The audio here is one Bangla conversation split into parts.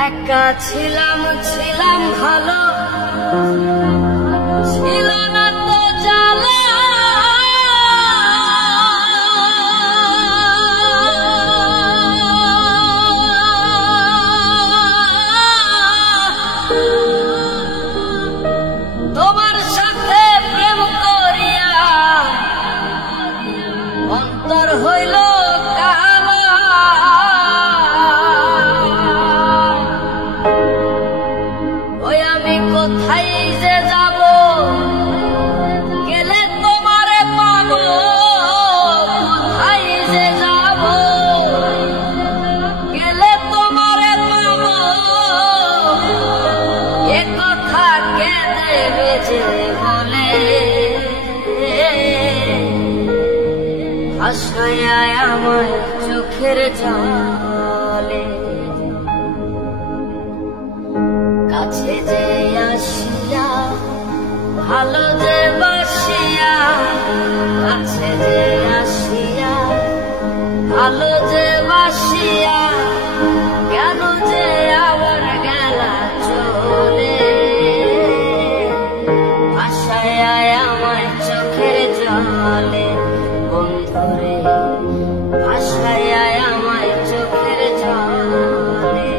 একা ছিলাম ছিলাম ভালো, ছিল না তো জ্বালা। তোমার সাথে প্রেম করিয়া অন্তর হইল কোথায় যে যাব, গেলে তোমারে পাবো। কোথায় যে যাব, গেলে তোমারে পাবো। এ কথা কে দেবে যে বলে, ভাসায় আমার চোখের জলে। কাছে যে আসিয়া ভালো যে বাসিয়া, কাছে যে আসিয়া ভালো যে বাসিয়া, কেন যে আবার গেলা চলে। ভাসায় আমার চোখের জলে বন্ধুরে, ভাসায় আমার চোখের জলে।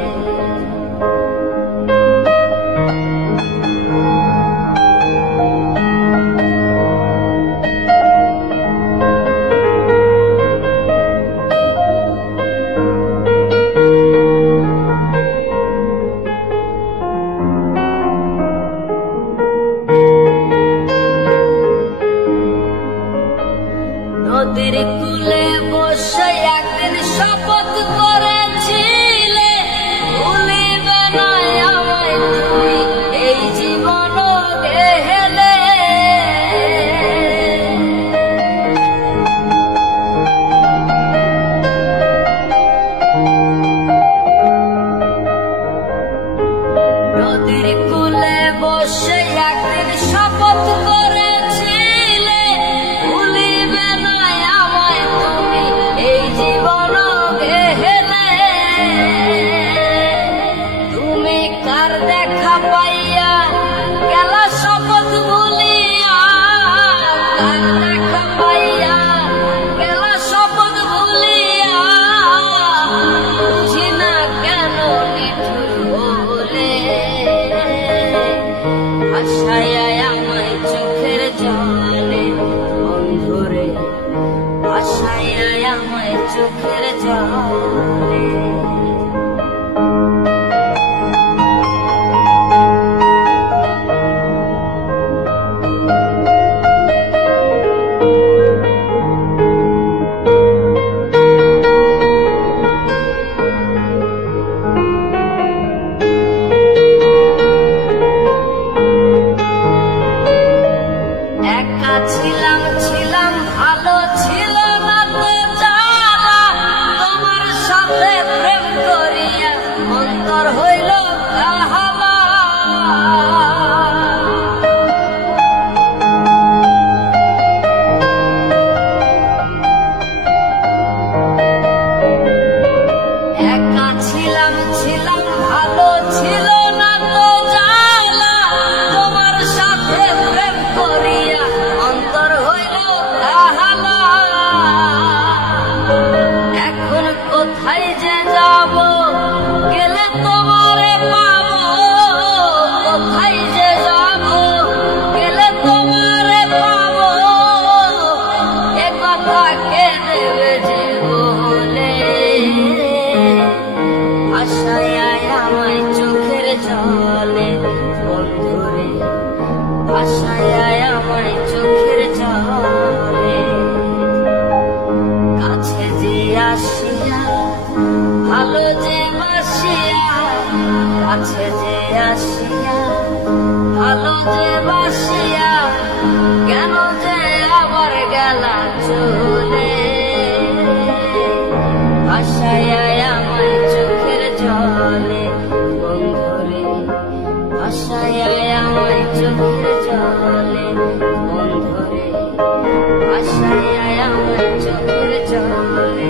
নদীর কূলে বসে একদিন শপথ করেছিলে, ভুলিবে না আমায় তুমি এই জীবন গেলে। নদীর কূলে বসে একদিন শপথ করেছিলে, ভুলিবে না আমায় তুমি এই জীবন গেলে। তুমি কার দেখা পাইয়া গেলা শপথ ভুলিয়া, কার দেখা পাইয়া গেলা শপথ ভুলিয়া। বুঝি না কেন নিঠুর বলে, ভাসায় আমায় চোখের জলে বন্ধুরে, ভাসায় আমায় চোখের জলে। একা ছিলাম ছিলাম ভালো, ছিল না তো জ্বালা। তোমার সাথে প্রেম করিয়া অন্তর হইল কাহালা। একা ছিলাম ছিলাম ভালো, ছিল না তো জ্বালা। তোমার সাথে প্রেম করিয়া অন্তর হইল কাহালা। এখন কোথায় যে যাব, গেলে তোমারে পাবো। কোথায় যে যাব, গেলে তোমারে পাবো। এ কথা কে দেবে যে বলে, ভাসায় আমায় চোখের জলে বন্ধুরে, ভাসায় আমায় চোখের জলে। কাছে যে আসিয়া ভালো যে বাসিয়া, কাছে যে আসিয়া ভালো যে বাসিয়া, কেন যে আবার গেলা চলে। ভাসায় আমায় চোখের জলে বন্ধুরে, ভাসায় আমায় চোখের জলে বন্ধুরে, ভাসায় আমায় চোখের জলে।